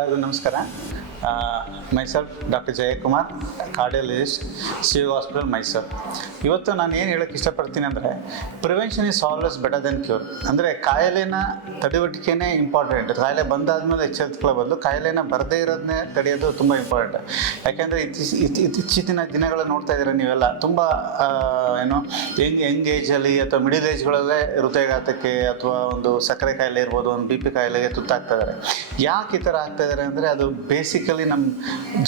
ಎಲ್ಲರಿಗೂ ನಮಸ್ಕಾರ. Myself doctor Jayakumar, cardiologist, CV hospital Mysuru. ಇವತ್ತು ನಾನು ಏನು ಹೇಳೋಕ್ಕೆ ಇಷ್ಟಪಡ್ತೀನಿ ಅಂದರೆ, prevention is always better than cure. ಅಂದರೆ ಕಾಯಿಲೆನ ತಡೆಗಟ್ಟುವಿಕೆನೇ ಇಂಪಾರ್ಟೆಂಟ್. ಕಾಯಿಲೆ ಬಂದಾದ್ಮೇಲೆ ಎಚ್ಚೆತ್ತುಕೊಳ್ಳೋ ಬದಲು ಕಾಯಿಲೆನ ಬರದೇ ಇರೋದನ್ನೇ ತಡೆಯೋದು ತುಂಬ ಇಂಪಾರ್ಟೆಂಟ್. ಯಾಕೆಂದರೆ ಇತ್ತೀಚಿನ ದಿನಗಳು ನೋಡ್ತಾ ಇದ್ದೀರ ನೀವೆಲ್ಲ, ತುಂಬ ಯಂಗ್ ಏಜಲ್ಲಿ ಅಥವಾ ಮಿಡಿಲ್ ಏಜ್ಗಳಲ್ಲೇ ಹೃದಯಘಾತಕ್ಕೆ ಅಥವಾ ಒಂದು ಸಕ್ಕರೆ ಕಾಯಿಲೆ ಇರ್ಬೋದು, ಒಂದು BP ಕಾಯಿಲೆಗೆ ತುತ್ತಾಗ್ತಾ ಇದ್ದಾರೆ. ಯಾಕೆ ಈ ಥರ ಆಗ್ತಾ ಇದ್ದಾರೆ ಅಂದರೆ, ಅದು ಬೇಸಿಕಲಿ ನಮ್ಮ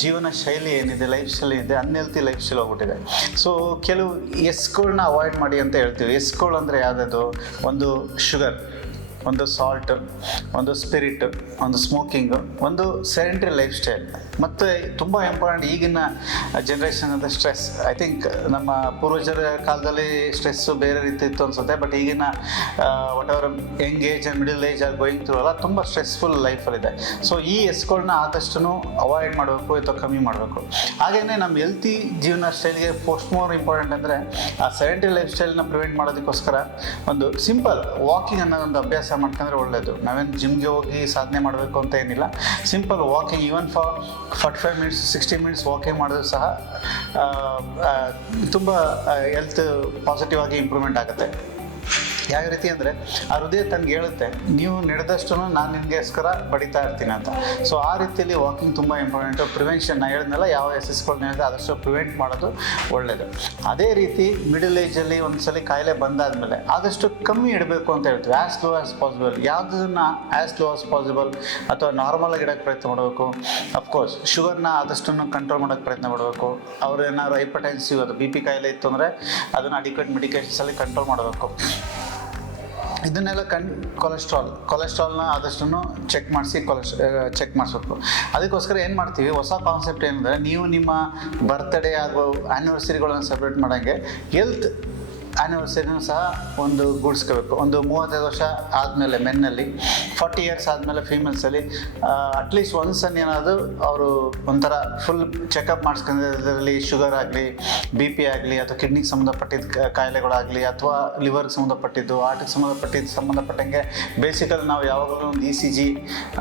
ಜೀವನ ಶೈಲಿ ಏನಿದೆ, ಲೈಫ್ ಸ್ಟೈಲ್ ಏನಿದೆ, ಅನ್ಹೆಲ್ತಿ ಲೈಫ್ ಸ್ಟೈಲ್ ಹೋಗ್ಬಿಟ್ಟಿದೆ. ಸೊ ಕೆಲವು ಎಸ್ಗಳನ್ನ ಅವಾಯ್ಡ್ ಮಾಡಿ ಅಂತ ಹೇಳ್ತೀವಿ. ಎಸ್ಗಳು ಅಂದರೆ ಯಾವುದದು? ಒಂದು ಶುಗರ್, ಒಂದು ಸಾಲ್ಟ್, ಒಂದು ಸ್ಪಿರಿಟ್, ಒಂದು ಸ್ಮೋಕಿಂಗು, ಒಂದು ಸೆಡೆಂಟರಿ ಲೈಫ್ ಸ್ಟೈಲ್, ಮತ್ತು ತುಂಬ ಇಂಪಾರ್ಟೆಂಟ್ ಈಗಿನ ಜನ್ರೇಷನ್ ಅಂದರೆ ಸ್ಟ್ರೆಸ್. ಐ ಥಿಂಕ್ ನಮ್ಮ ಪೂರ್ವಜರ ಕಾಲದಲ್ಲಿ ಸ್ಟ್ರೆಸ್ಸು ಬೇರೆ ರೀತಿ ಇತ್ತು ಅನಿಸುತ್ತೆ. ಬಟ್ ಈಗಿನ what ever Young age and middle age ಆಗಿ ಗೋಯಿಂಗ್ ಥ್ರೂ ಅಲ್ಲ, ತುಂಬ ಸ್ಟ್ರೆಸ್ಫುಲ್ ಲೈಫಲ್ಲಿದೆ. ಸೊ ಈ ಎಸ್ಗಳನ್ನ ಆದಷ್ಟು ಅವಾಯ್ಡ್ ಮಾಡಬೇಕು ಅಥವಾ ಕಮ್ಮಿ ಮಾಡಬೇಕು. ಹಾಗೆಯೇ ನಮ್ಮ ಹೆಲ್ತಿ ಜೀವನ ಸ್ಟೈಲ್ಗೆ ಮೋರ್ ಇಂಪಾರ್ಟೆಂಟ್ ಅಂದರೆ, ಆ ಸೆಡೆಂಟರಿ ಲೈಫ್ ಸ್ಟೈಲ್ನ ಪ್ರಿವೆಂಟ್ ಮಾಡೋದಕ್ಕೋಸ್ಕರ ಒಂದು ಸಿಂಪಲ್ ವಾಕಿಂಗ್ ಅನ್ನೋ ಒಂದು ಅಭ್ಯಾಸ ಮಾಡ್ಕೊಂಡ್ರೆ ಒಳ್ಳೆಯದು. ನಾವೇನು ಜಿಮ್ಗೆ ಹೋಗಿ ಸಾಧನೆ ಮಾಡಬೇಕು ಅಂತ ಏನಿಲ್ಲ. Simple walking, even for 45 minutes 60 minutes walking ಮಾಡಿದ್ರು ಸಹ ತುಂಬ ಹೆಲ್ತ್ ಪಾಸಿಟಿವ್ ಆಗಿ ಇಂಪ್ರೂವ್ಮೆಂಟ್ ಆಗುತ್ತೆ. ಯಾವ ರೀತಿ ಅಂದರೆ, ಆ ಹೃದಯ ತನಗೆ ಹೇಳುತ್ತೆ, ನೀವು ನಡೆದಷ್ಟು ನಾನು ನಿಮಗೋಸ್ಕರ ಬಡಿತಾ ಇರ್ತೀನಿ ಅಂತ. ಸೊ ಆ ರೀತಿಯಲ್ಲಿ ವಾಕಿಂಗ್ ತುಂಬ ಇಂಪಾರ್ಟೆಂಟು. ಪ್ರಿವೆನ್ಷನ್ ನಾನು ಹೇಳಿದ್ನಲ್ಲ, ಯಾವ ಎಸ್ಗಳನ್ನ ಹೇಳಿದ್ರೆ ಆದಷ್ಟು ಪ್ರಿವೆಂಟ್ ಮಾಡೋದು ಒಳ್ಳೆಯದು. ಅದೇ ರೀತಿ ಮಿಡಲ್ ಏಜಲ್ಲಿ ಒಂದ್ಸಲಿ ಕಾಯಿಲೆ ಬಂದಾದಮೇಲೆ ಆದಷ್ಟು ಕಮ್ಮಿ ಇಡಬೇಕು ಅಂತ ಹೇಳ್ತೀವಿ. As low as possible. ಯಾವುದನ್ನು ಆ್ಯಸ್ ಲೋ ಆ್ಯಸ್ ಪಾಸಿಬಲ್ ಅಥವಾ ನಾರ್ಮಲಾಗಿ ಇಡೋಕ್ಕೆ ಪ್ರಯತ್ನ ಮಾಡಬೇಕು. ಅಫ್ಕೋರ್ಸ್ ಶುಗರ್ನ ಆದಷ್ಟು ಕಂಟ್ರೋಲ್ ಮಾಡೋಕ್ಕೆ ಪ್ರಯತ್ನ ಮಾಡಬೇಕು. ಅವ್ರು ಏನಾದ್ರು ಹೈಪರ್ಟೆನ್ಸಿವ್, ಅದು BP ಕಾಯಿಲೆ ಇತ್ತು ಅಂದರೆ ಅದನ್ನು ಅಡಿಕ್ವೇಟ್ ಮೆಡಿಕೇಷನ್ಸಲ್ಲಿ ಕಂಟ್ರೋಲ್ ಮಾಡಬೇಕು. ಇದನ್ನೆಲ್ಲ ಕೊಲೆಸ್ಟ್ರಾಲ್ನ ಆದಷ್ಟು ಚೆಕ್ ಚೆಕ್ ಮಾಡಿಸ್ಬೇಕು. ಅದಕ್ಕೋಸ್ಕರ ಏನು ಮಾಡ್ತೀವಿ, ಹೊಸ ಕಾನ್ಸೆಪ್ಟ್ ಏನಂದರೆ, ನೀವು ನಿಮ್ಮ ಬರ್ತ್ಡೇ ಹಾಗೂ ಆ್ಯನಿವರ್ಸರಿಗಳನ್ನು ಸೆಲೆಬ್ರೇಟ್ ಮಾಡೋಂಗೆ ಹೆಲ್ತ್ ಆ್ಯನಿವರ್ಸರಿನೂ ಸಹ ಒಂದು ಗೂಡಿಸ್ಕೋಬೇಕು. ಒಂದು 35 ವರ್ಷ ಆದಮೇಲೆ ಮೆನ್ನಲ್ಲಿ, 40 ಇಯರ್ಸ್ ಆದಮೇಲೆ ಫೀಮೇಲ್ಸಲ್ಲಿ ಅಟ್ಲೀಸ್ಟ್ ಒಂದ್ಸನ್ ಏನಾದರೂ ಅವರು ಒಂಥರ ಫುಲ್ ಚೆಕಪ್ ಮಾಡಿಸ್ಕೊಂಡ್ರೆ, ಶುಗರ್ ಆಗಲಿ, BP ಆಗಲಿ, ಅಥವಾ ಕಿಡ್ನಿಗೆ ಸಂಬಂಧಪಟ್ಟಿದ್ದ ಕಾಯಿಲೆಗಳಾಗಲಿ, ಅಥವಾ ಲಿವರ್ಗೆ ಸಂಬಂಧಪಟ್ಟಿದ್ದು, ಹಾರ್ಟಿಗೆ ಸಂಬಂಧಪಟ್ಟಂಗೆ ಬೇಸಿಕಲ್ಲಿ ನಾವು ಯಾವಾಗಲೂ ಒಂದು ECG,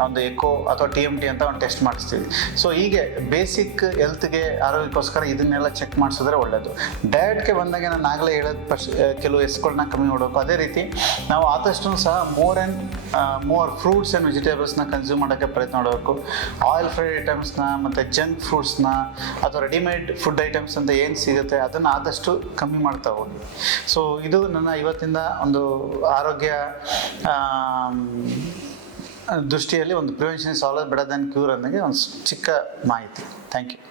ಒಂದು ಎಕೋ ಅಥವಾ TMT ಅಂತ ಒಂದು ಟೆಸ್ಟ್ ಮಾಡಿಸ್ತೀವಿ. ಸೊ ಹೀಗೆ ಬೇಸಿಕ್ ಹೆಲ್ತ್ಗೆ, ಆರೋಗ್ಯಕ್ಕೋಸ್ಕರ ಇದನ್ನೆಲ್ಲ ಚೆಕ್ ಮಾಡಿಸಿದ್ರೆ ಒಳ್ಳೆಯದು. ಡಯಟ್ಗೆ ಬಂದಾಗ ನಾನು ಆಗಲೇ ಹೇಳೋದು, ಕೆಲವು ಎಸ್ಗಳನ್ನ ಕಮ್ಮಿ ಮಾಡಬೇಕು. ಅದೇ ರೀತಿ ನಾವು ಆದಷ್ಟು ಸಹ ಮೋರ್ ಫ್ರೂಟ್ಸ್ ಆ್ಯಂಡ್ ವೆಜಿಟೇಬಲ್ಸ್ನ ಕನ್ಸ್ಯೂಮ್ ಮಾಡೋಕ್ಕೆ ಪ್ರಯತ್ನ ಮಾಡಬೇಕು. ಆಯಿಲ್ ಫ್ರೈ ಐಟಮ್ಸ್ನ ಮತ್ತು ಜಂಕ್ ಫ್ರೂಟ್ಸ್ನ ಅಥವಾ ರೆಡಿಮೇಡ್ ಫುಡ್ ಐಟಮ್ಸ್ ಅಂತ ಏನು ಸಿಗುತ್ತೆ ಅದನ್ನು ಆದಷ್ಟು ಕಮ್ಮಿ ಮಾಡ್ತಾ ಹೋಗಿ. ಸೊ ಇದು ನನ್ನ ಇವತ್ತಿಂದ ಒಂದು ಆರೋಗ್ಯ ದೃಷ್ಟಿಯಲ್ಲಿ ಒಂದು prevention is always better than cure ಅನ್ನೋಗೆ ಒಂದು ಚಿಕ್ಕ ಮಾಹಿತಿ. Thank you.